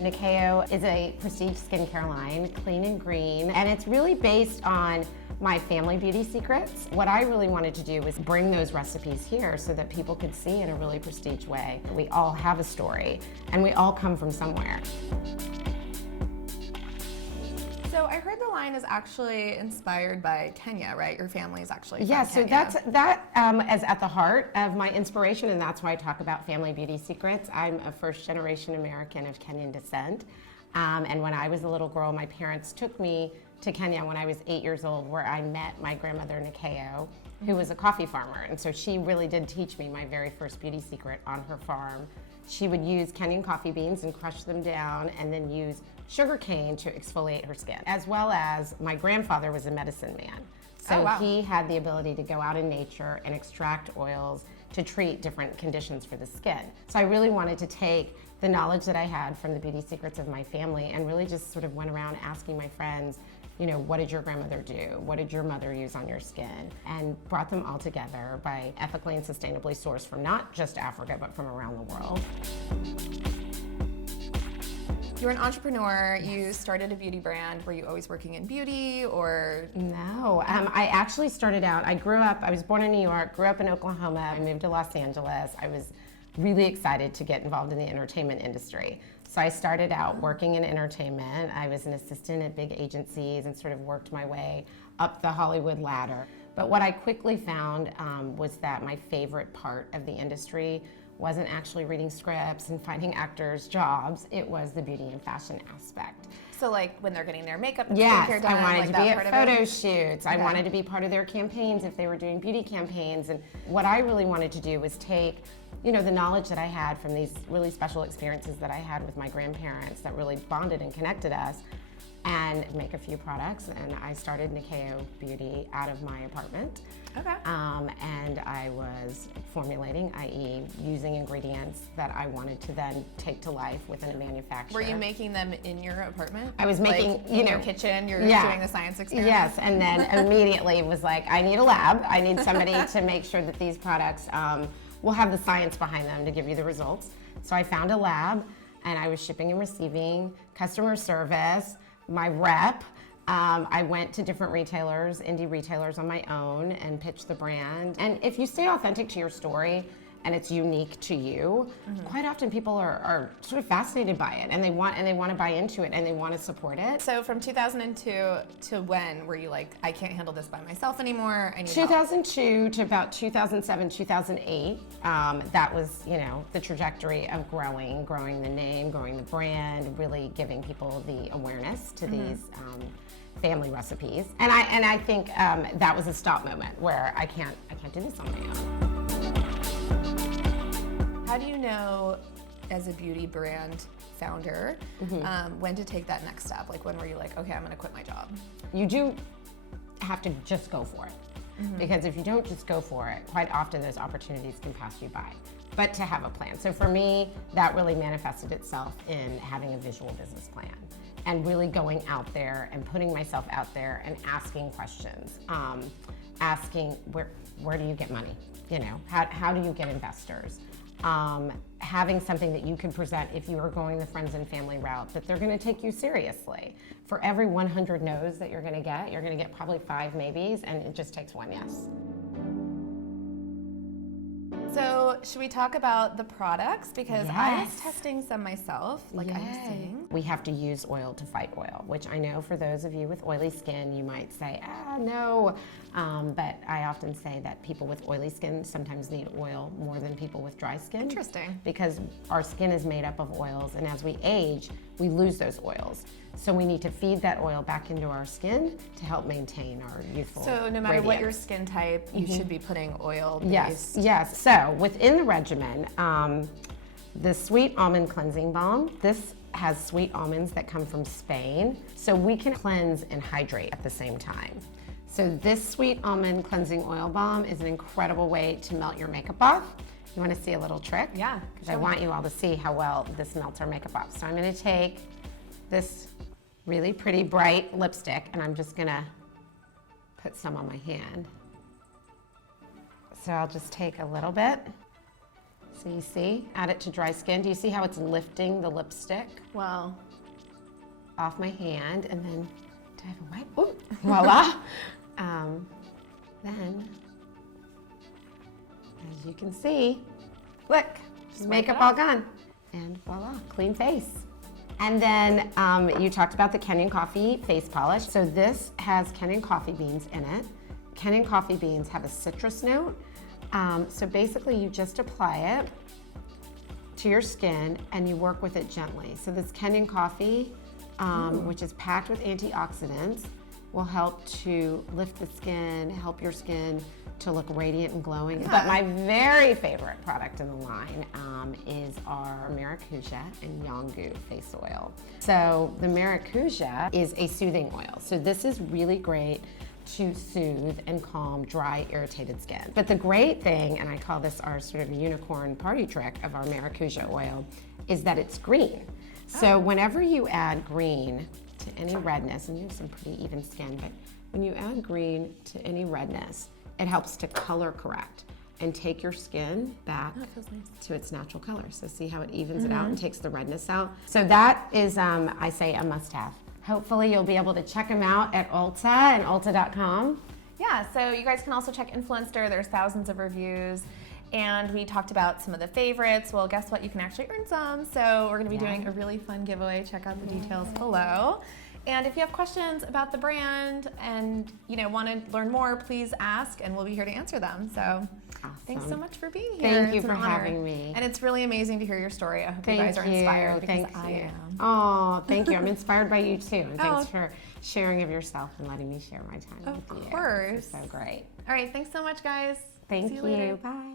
Nyakio is a prestige skincare line, clean and green, and it's really based on my family beauty secrets. What I really wanted to do was bring those recipes here so that people could see in a really prestige way. We all have a story, and we all come from somewhere. So I heard the line is actually inspired by Kenya, right? Your family is actually from Yeah, so Kenya. that is at the heart of my inspiration, and that's why I talk about family beauty secrets. I'm a first-generation American of Kenyan descent, and when I was a little girl, my parents took me to Kenya when I was 8 years old, where I met my grandmother Nyakio, who was a coffee farmer, and so she really did teach me my very first beauty secret on her farm. She would use Kenyan coffee beans and crush them down, and then use sugar cane to exfoliate her skin, as well as my grandfather was a medicine man. So he had the ability to go out in nature and extract oils to treat different conditions for the skin. So I really wanted to take the knowledge that I had from the beauty secrets of my family and really just sort of went around asking my friends, you know, what did your grandmother do? What did your mother use on your skin? And brought them all together by ethically and sustainably sourced from not just Africa, but from around the world. You're an entrepreneur. You started a beauty brand. Were you always working in beauty or? No, I actually started out, I was born in New York, grew up in Oklahoma, I moved to Los Angeles. I was really excited to get involved in the entertainment industry. So I started out working in entertainment. I was an assistant at big agencies and sort of worked my way up the Hollywood ladder. But what I quickly found was that my favorite part of the industry wasn't actually reading scripts and finding actors jobs, it was the beauty and fashion aspect. So like when they're getting their makeup and yes, skincare done, I wanted like to that be part at of photo it? shoots. I wanted to be part of their campaigns if they were doing beauty campaigns. And what I really wanted to do was take, you know, the knowledge that I had from these really special experiences that I had with my grandparents that really bonded and connected us, and make a few products. And I started Nyakio Beauty out of my apartment. Okay. And I was formulating, i.e. using ingredients that I wanted to then take to life within a manufacturer. Were you making them in your apartment? I was making, like, you in know, your kitchen, you're doing the science experiment? Yes, and then immediately was like, I need a lab. I need somebody to make sure that these products will have the science behind them to give you the results. So I found a lab, and I was shipping and receiving, customer service, my rep. I went to different retailers, indie retailers on my own, and pitched the brand. And if you stay authentic to your story and it's unique to you, quite often people are sort of fascinated by it, and they want to buy into it, and they want to support it. So from 2002 to when were you like, I can't handle this by myself anymore, I need help? 2002 to about 2007, 2008, that was, you know, the trajectory of growing the name, growing the brand, really giving people the awareness to these family recipes. And I think that was a stop moment where I can't do this on my own. How do you know, as a beauty brand founder, when to take that next step? Like when were you like, okay, I'm gonna quit my job? You do have to just go for it. Because if you don't just go for it, quite often those opportunities can pass you by. But to have a plan. So for me, that really manifested itself in having a visual business plan and really going out there and putting myself out there and asking questions. Asking where do you get money? You know, how do you get investors? Having something that you can present if you are going the friends and family route, that they're going to take you seriously. For every 100 no's that you're going to get probably 5 maybes, and it just takes 1 yes. So should we talk about the products? Because I was Yes. testing some myself, like I was saying. We have to use oil to fight oil, which I know for those of you with oily skin, you might say, no. But I often say that people with oily skin sometimes need oil more than people with dry skin. Interesting. Because our skin is made up of oils, and as we age, we lose those oils. So we need to feed that oil back into our skin to help maintain our youthful So no matter what radiance. your skin type, you should be putting oil-based. Yes. So within the regimen, the Sweet Almond Cleansing Balm, this has sweet almonds that come from Spain, so we can cleanse and hydrate at the same time. So this Sweet Almond Cleansing Oil Balm is an incredible way to melt your makeup off. You want to see a little trick? Yeah. Because I want you all to see how well this melts our makeup off. So I'm going to take this really pretty bright lipstick, and I'm just going to put some on my hand. So I'll just take a little bit, So you see, add it to dry skin. Do you see how it's lifting the lipstick Wow. off my hand? And then, do I have a wipe? Ooh, voila. Then, as you can see, look, makeup all gone. And voila, clean face. And then you talked about the Kenyan coffee face polish. So this has Kenyan coffee beans in it. Kenyan coffee beans have a citrus note. So basically you just apply it to your skin and you work with it gently. So this Kenyan coffee, which is packed with antioxidants, will help to lift the skin, help your skin to look radiant and glowing. Yeah. But my very favorite product in the line is our Maracuja and Yongu face oil. So the Maracuja is a soothing oil. So this is really great to soothe and calm dry, irritated skin. But the great thing, and I call this our sort of unicorn party trick of our Maracuja oil, is that it's green. So whenever you add green to any redness, and you have some pretty even skin, but when you add green to any redness, it helps to color correct and take your skin back to its natural color. So see how it evens it out and takes the redness out? So that is, I say, a must-have. Hopefully you'll be able to check them out at Ulta and ulta.com. Yeah, so you guys can also check Influencer. There's thousands of reviews. And we talked about some of the favorites. Well, guess what? You can actually earn some. So we're going to be doing a really fun giveaway. Check out the details below. And if you have questions about the brand and want to learn more, please ask, and we'll be here to answer them. So thanks so much for being here. Thank you It's for an honor. having me. And it's really amazing to hear your story. I hope you guys are inspired because I am. Oh, thank you. I'm inspired by you too. And thanks Oh. for sharing of yourself and letting me share my time with you. Of course. This is so great. All right, thanks so much, guys. Thank See you. later. Bye.